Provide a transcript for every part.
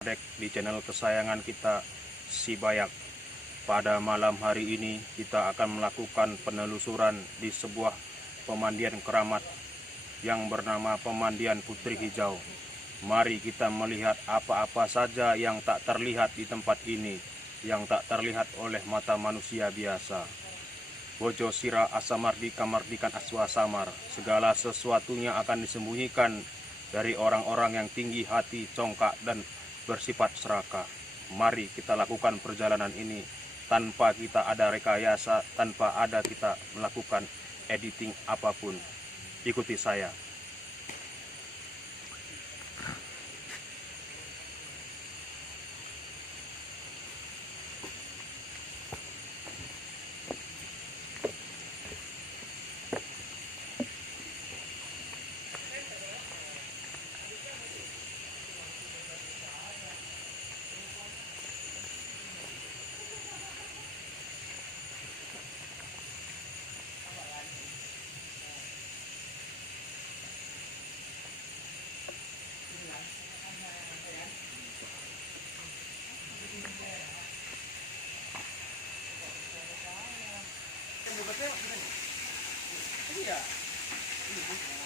Di channel kesayangan kita, Si Bayak. Pada malam hari ini kita akan melakukan penelusuran di sebuah pemandian keramat yang bernama Pemandian Putri Hijau. Mari kita melihat apa-apa saja yang tak terlihat di tempat ini, yang tak terlihat oleh mata manusia biasa. Bojo sira asamardika mardikan aswa samar. Segala sesuatunya akan disembunyikan dari orang-orang yang tinggi hati, congkak, dan bersifat serakah. Mari kita lakukan perjalanan ini tanpa kita ada rekayasa, tanpa ada kita melakukan editing apapun. Ikuti saya.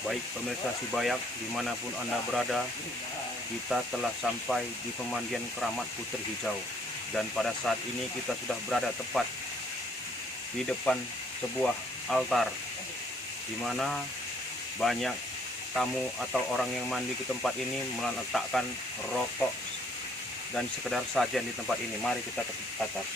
Baik pemirsa Si Bayak, dimanapun Anda berada, kita telah sampai di Pemandian Keramat Putri Hijau. Dan pada saat ini kita sudah berada tepat di depan sebuah altar, di mana banyak tamu atau orang yang mandi ke tempat ini meletakkan rokok dan sekedar sajian di tempat ini. Mari kita ke atas.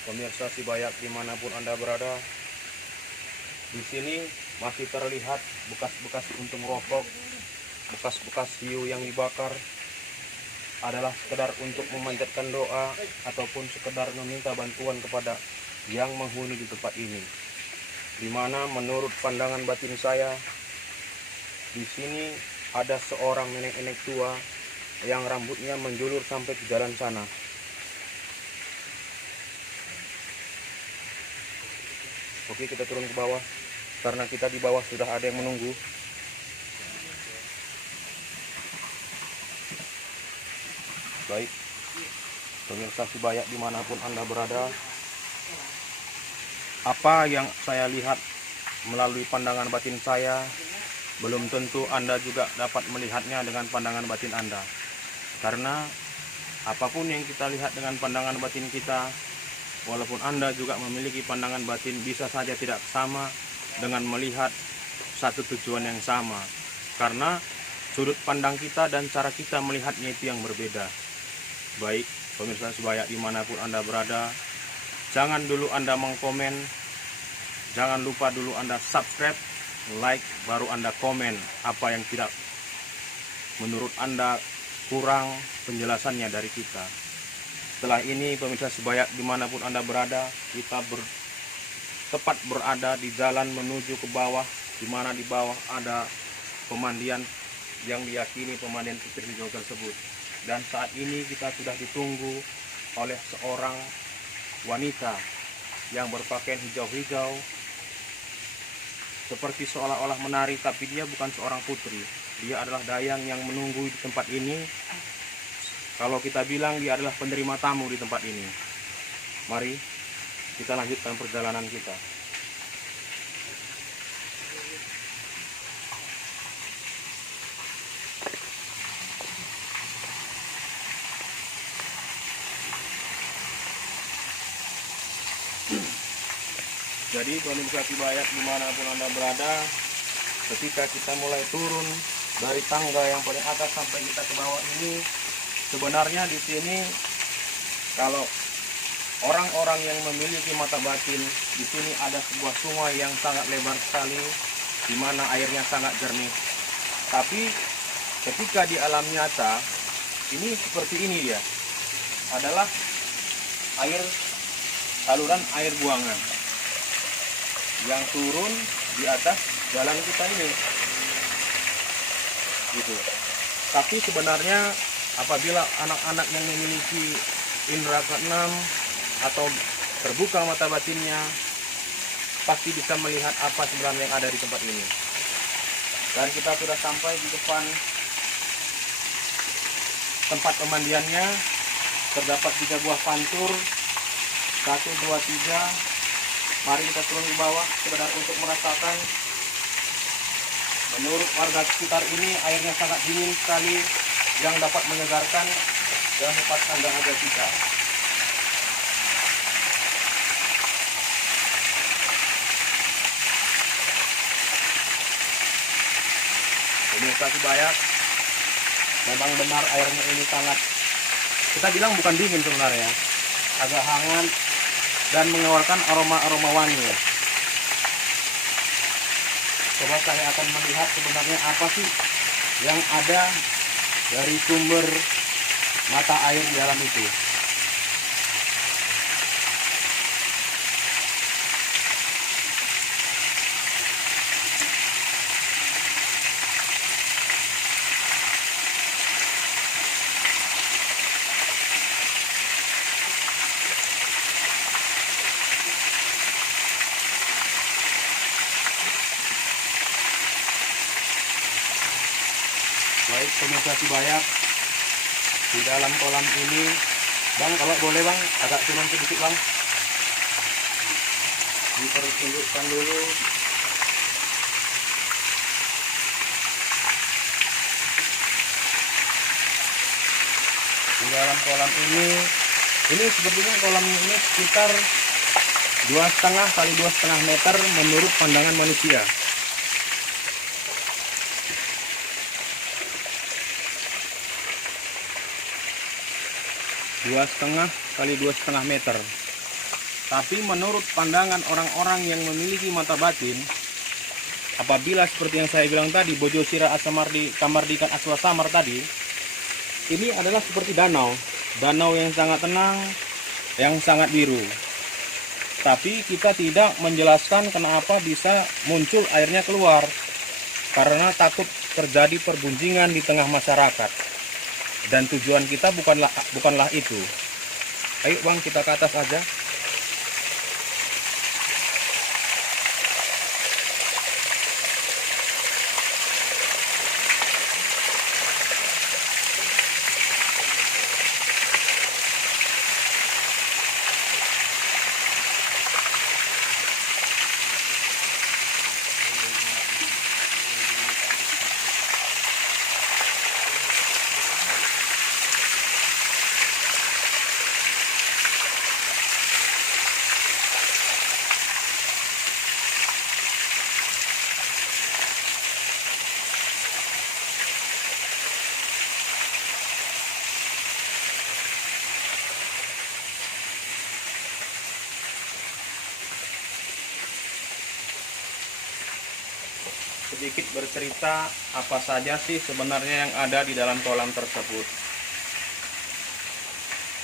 Pemirsa Si Bayak, dimanapun Anda berada, di sini masih terlihat bekas-bekas puntung rokok, bekas-bekas hiu yang dibakar. Adalah sekedar untuk memanjatkan doa ataupun sekedar meminta bantuan kepada yang menghuni di tempat ini. Dimana menurut pandangan batin saya, di sini ada seorang nenek-nenek tua yang rambutnya menjulur sampai ke jalan sana. Oke, kita turun ke bawah karena kita di bawah sudah ada yang menunggu. Baik, pemirsa Si Bayak dimanapun Anda berada, apa yang saya lihat melalui pandangan batin saya, belum tentu Anda juga dapat melihatnya dengan pandangan batin Anda. Karena apapun yang kita lihat dengan pandangan batin kita, walaupun Anda juga memiliki pandangan batin, bisa saja tidak sama dengan melihat satu tujuan yang sama. Karena sudut pandang kita dan cara kita melihatnya itu yang berbeda. Baik, pemirsa Si Bayak dimanapun Anda berada, jangan dulu Anda mengkomen, jangan lupa dulu Anda subscribe, like, baru Anda komen apa yang tidak menurut Anda kurang penjelasannya dari kita. Setelah ini pemirsa Si Bayak dimanapun Anda berada, kita tepat berada di jalan menuju ke bawah, di mana di bawah ada pemandian yang diyakini Pemandian Putri Hijau tersebut. Dan saat ini kita sudah ditunggu oleh seorang wanita yang berpakaian hijau-hijau, seperti seolah-olah menari, tapi dia bukan seorang putri. Dia adalah dayang yang menunggu di tempat ini. Kalau kita bilang dia adalah penerima tamu di tempat ini. Mari kita lanjutkan perjalanan kita. Jadi pemirsa Si Bayak dimanapun Anda berada, ketika kita mulai turun dari tangga yang paling atas sampai kita ke bawah ini, sebenarnya di sini kalau orang-orang yang memiliki mata batin, di sini ada sebuah sungai yang sangat lebar sekali, di mana airnya sangat jernih. Tapi ketika di alam nyata, ini seperti ini dia, adalah saluran air buangan yang turun di atas jalan kita ini, gitu. Tapi sebenarnya apabila anak-anak yang memiliki indera keenam atau terbuka mata batinnya, pasti bisa melihat apa sebenarnya yang ada di tempat ini. Dan kita sudah sampai di depan tempat pemandiannya. Terdapat 3 buah pancur, 1, 2, 3. Mari kita turun di bawah sekedar untuk merasakan. Menurut warga sekitar ini airnya sangat dingin sekali, yang dapat menyegarkan dan tempat anda kita. Pemirsa Cibayak, memang benar airnya ini sangat, kita bilang bukan dingin sebenarnya, agak hangat dan mengeluarkan aroma-aroma wangi. Coba saya akan melihat sebenarnya apa sih yang ada dari sumber mata air di dalam itu. Baik pemirsa Cibayak, di dalam kolam ini, Bang, kalau boleh Bang, agak turun sedikit Bang. Dipertunjukkan dulu. Di dalam kolam ini sebetulnya kolamnya ini sekitar 2,5 kali 2,5 meter menurut pandangan manusia. 2,5 kali 2,5 meter. Tapi menurut pandangan orang-orang yang memiliki mata batin, apabila seperti yang saya bilang tadi, Bojo Sira Asamardi Kamardikan Aswa Samar tadi, ini adalah seperti danau yang sangat tenang, yang sangat biru. Tapi kita tidak menjelaskan kenapa bisa muncul airnya keluar, karena takut terjadi perbuncingan di tengah masyarakat. Dan tujuan kita bukanlah itu. Ayo Bang, kita ke atas aja. Sedikit bercerita apa saja sih sebenarnya yang ada di dalam kolam tersebut.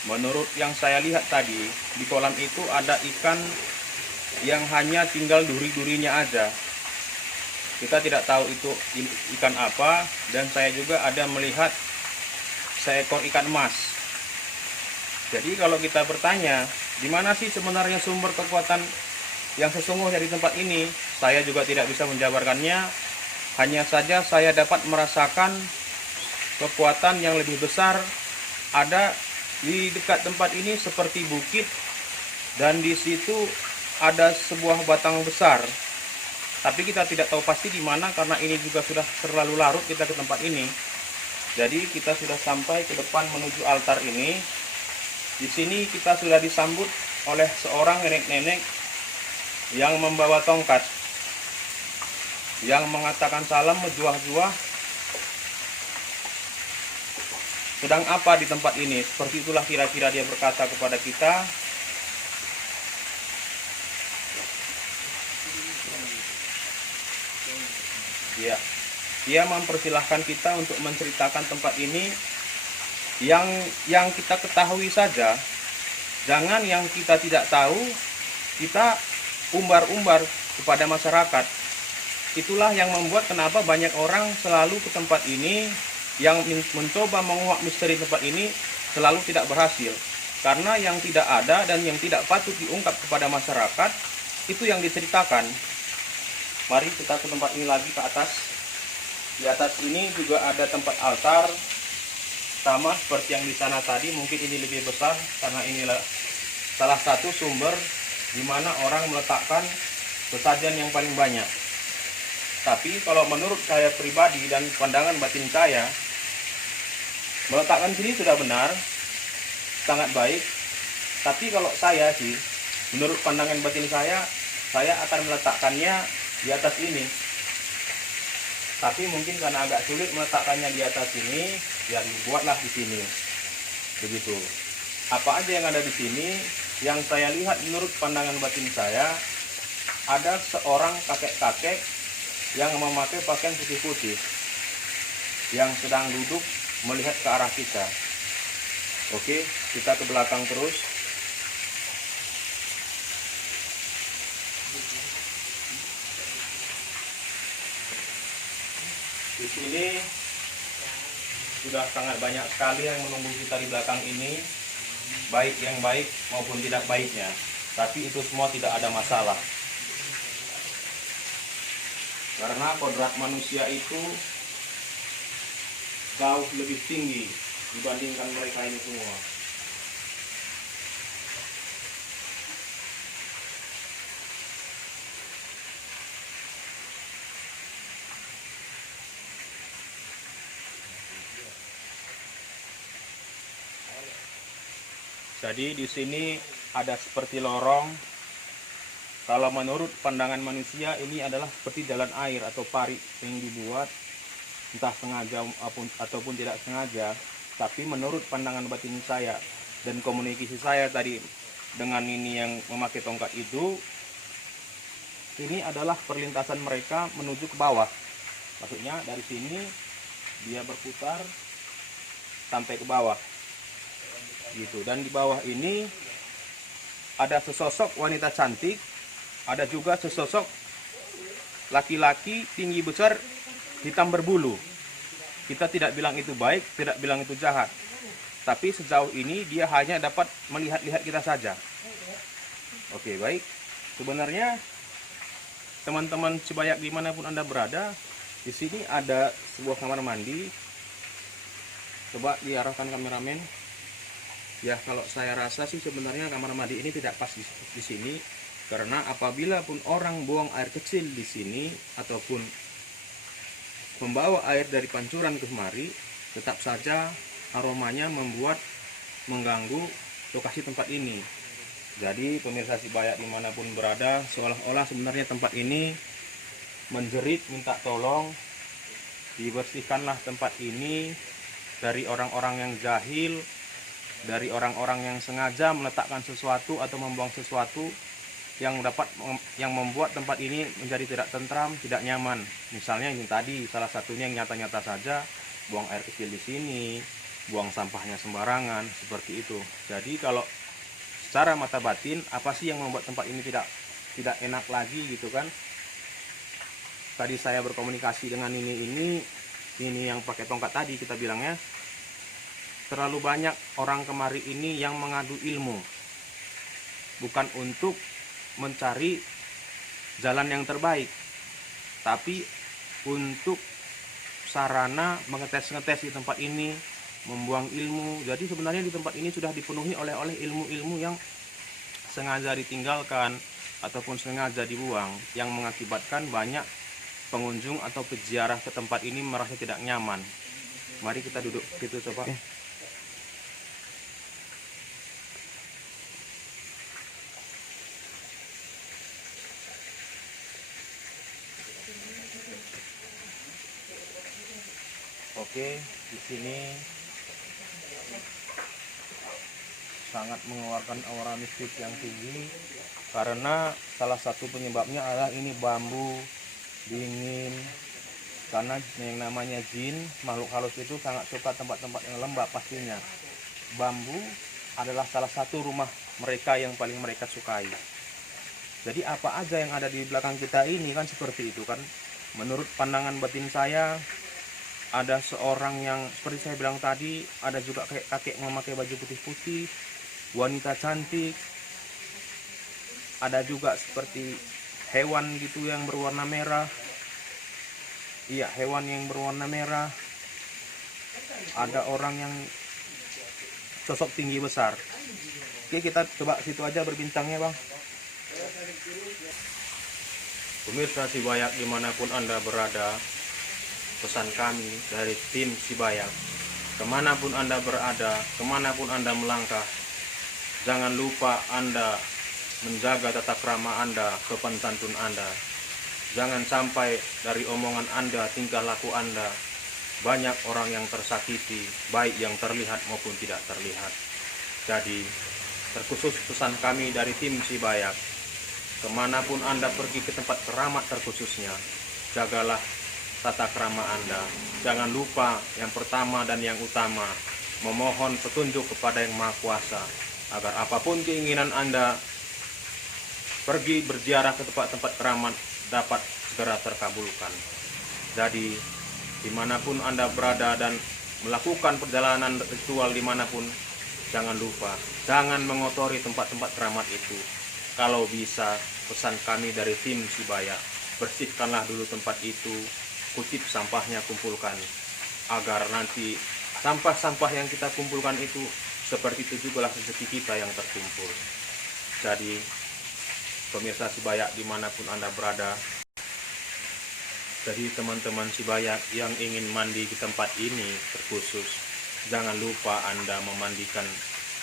Menurut yang saya lihat tadi, di kolam itu ada ikan yang hanya tinggal duri-durinya aja. Kita tidak tahu itu ikan apa, dan saya juga ada melihat seekor ikan emas. Jadi kalau kita bertanya, di mana sih sebenarnya sumber kekuatan yang sesungguhnya di tempat ini, saya juga tidak bisa menjabarkannya. Hanya saja saya dapat merasakan kekuatan yang lebih besar ada di dekat tempat ini seperti bukit, dan di situ ada sebuah batang besar. Tapi kita tidak tahu pasti di mana karena ini juga sudah terlalu larut kita ke tempat ini. Jadi kita sudah sampai ke depan menuju altar ini. Di sini kita sudah disambut oleh seorang nenek-nenek yang membawa tongkat, yang mengatakan salam menjuah-juah. Sedang apa di tempat ini? Seperti itulah kira-kira dia berkata kepada kita. Ya, dia mempersilahkan kita untuk menceritakan tempat ini yang kita ketahui saja. Jangan yang kita tidak tahu kita umbar-umbar kepada masyarakat. Itulah yang membuat kenapa banyak orang selalu ke tempat ini, yang mencoba menguak misteri tempat ini selalu tidak berhasil. Karena yang tidak ada dan yang tidak patut diungkap kepada masyarakat, itu yang diceritakan. Mari kita ke tempat ini lagi, ke atas. Di atas ini juga ada tempat altar, sama seperti yang di sana tadi. Mungkin ini lebih besar, karena inilah salah satu sumber di mana orang meletakkan sesajen yang paling banyak. Tapi kalau menurut saya pribadi dan pandangan batin saya, meletakkan sini sudah benar, sangat baik. Tapi kalau saya sih, menurut pandangan batin saya akan meletakkannya di atas ini. Tapi mungkin karena agak sulit meletakkannya di atas ini, ya dibuatlah di sini. Begitu. Apa aja yang ada di sini, yang saya lihat menurut pandangan batin saya, ada seorang kakek-kakek yang memakai pakaian putih-putih, yang sedang duduk melihat ke arah kita. Oke, kita ke belakang terus. Di sini sudah sangat banyak sekali yang menunggu kita di belakang ini, baik yang baik maupun tidak baiknya. Tapi itu semua tidak ada masalah. Karena kodrat manusia itu jauh lebih tinggi dibandingkan mereka ini semua. Jadi di sini ada seperti lorong. Kalau menurut pandangan manusia ini adalah seperti jalan air atau parit yang dibuat entah sengaja ataupun tidak sengaja. Tapi menurut pandangan batin saya dan komunikasi saya tadi dengan ini yang memakai tongkat itu, ini adalah perlintasan mereka menuju ke bawah. Maksudnya dari sini dia berputar sampai ke bawah gitu. Dan di bawah ini ada sesosok wanita cantik, ada juga sesosok laki-laki tinggi besar hitam berbulu. Kita tidak bilang itu baik, tidak bilang itu jahat. Tapi sejauh ini dia hanya dapat melihat-lihat kita saja. Oke, baik. Sebenarnya teman-teman Cibayak dimanapun Anda berada, di sini ada sebuah kamar mandi. Coba diarahkan kameramen. Ya, kalau saya rasa sih sebenarnya kamar mandi ini tidak pas di sini. Karena apabila pun orang buang air kecil di sini ataupun membawa air dari pancuran ke kemari, tetap saja aromanya mengganggu lokasi tempat ini. Jadi pemirsa Cibayak dimanapun berada, seolah-olah sebenarnya tempat ini menjerit minta tolong, dibersihkanlah tempat ini dari orang-orang yang jahil, dari orang-orang yang sengaja meletakkan sesuatu atau membuang sesuatu yang membuat tempat ini menjadi tidak tentram, tidak nyaman. Misalnya ini tadi salah satunya yang nyata-nyata saja, buang air kecil di sini, buang sampahnya sembarangan, seperti itu. Jadi kalau secara mata batin, apa sih yang membuat tempat ini tidak enak lagi gitu kan? Tadi saya berkomunikasi dengan ini yang pakai tongkat tadi, kita bilangnya terlalu banyak orang kemari ini yang mengadu ilmu, bukan untuk mencari jalan yang terbaik, tapi untuk sarana mengetes-ngetes di tempat ini, membuang ilmu. Jadi sebenarnya di tempat ini sudah dipenuhi oleh ilmu-ilmu yang sengaja ditinggalkan ataupun sengaja dibuang, yang mengakibatkan banyak pengunjung atau peziarah ke tempat ini merasa tidak nyaman. Mari kita duduk gitu coba. Oke, di sini sangat mengeluarkan aura mistis yang tinggi karena salah satu penyebabnya adalah ini bambu dingin. Karena yang namanya jin, makhluk halus itu sangat suka tempat-tempat yang lembab pastinya. Bambu adalah salah satu rumah mereka yang paling mereka sukai. Jadi apa aja yang ada di belakang kita ini kan seperti itu kan. Menurut pandangan batin saya, ada seorang yang seperti saya bilang tadi, ada juga kakek memakai baju putih-putih, wanita cantik, ada juga seperti hewan gitu yang berwarna merah. Iya, hewan yang berwarna merah. Ada orang yang sosok tinggi besar. Oke, kita coba situ aja berbincangnya, Bang. Pemirsa Sibayak dimanapun Anda berada, pesan kami dari tim Sibayak, kemanapun Anda berada, kemanapun Anda melangkah, jangan lupa Anda menjaga tata krama Anda, sopan santun Anda. Jangan sampai dari omongan Anda, tingkah laku Anda, banyak orang yang tersakiti, baik yang terlihat maupun tidak terlihat. Jadi, terkhusus pesan kami dari tim Sibayak, kemanapun Anda pergi ke tempat keramat terkhususnya, jagalah tata krama Anda. Jangan lupa yang pertama dan yang utama, memohon petunjuk kepada Yang Maha Kuasa, agar apapun keinginan Anda pergi berziarah ke tempat-tempat keramat dapat segera terkabulkan. Jadi, dimanapun Anda berada dan melakukan perjalanan ritual dimanapun, jangan lupa, jangan mengotori tempat-tempat keramat itu. Kalau bisa, pesan kami dari tim Sibayak, bersihkanlah dulu tempat itu, kutip sampahnya, kumpulkan, agar nanti sampah-sampah yang kita kumpulkan itu, seperti itu juga rezeki kita yang terkumpul. Jadi, pemirsa Sibayak dimanapun Anda berada, jadi teman-teman Sibayak yang ingin mandi di tempat ini terkhusus, jangan lupa Anda memandikan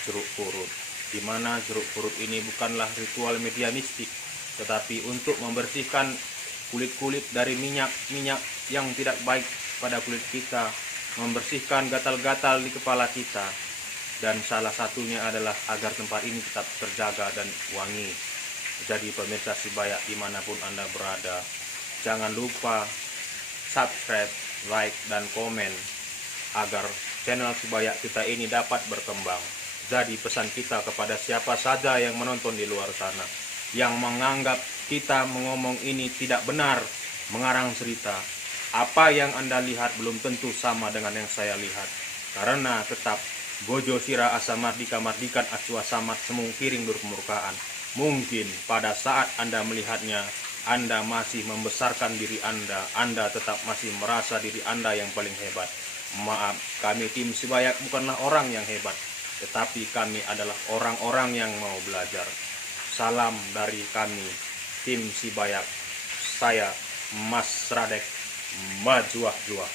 jeruk purut, di mana jeruk purut ini bukanlah ritual media mistik, tetapi untuk membersihkan kulit-kulit dari minyak-minyak yang tidak baik pada kulit kita, membersihkan gatal-gatal di kepala kita, dan salah satunya adalah agar tempat ini tetap terjaga dan wangi. Jadi pemirsa Sibayak dimanapun Anda berada, jangan lupa subscribe, like, dan komen agar channel Sibayak kita ini dapat berkembang. Jadi pesan kita kepada siapa saja yang menonton di luar sana, yang menganggap kita mengomong ini tidak benar, mengarang cerita, apa yang Anda lihat belum tentu sama dengan yang saya lihat. Karena tetap Bojo Sira Asa Mardika Mardikan Acua Samat Semung Kiring Durkemurkaan. Mungkin pada saat Anda melihatnya, Anda masih membesarkan diri Anda tetap masih merasa diri Anda yang paling hebat. Maaf, kami tim Sibayak bukanlah orang yang hebat, tetapi kami adalah orang-orang yang mau belajar. Salam dari kami, tim Sibayak. Saya Mas Radek, majuah juah.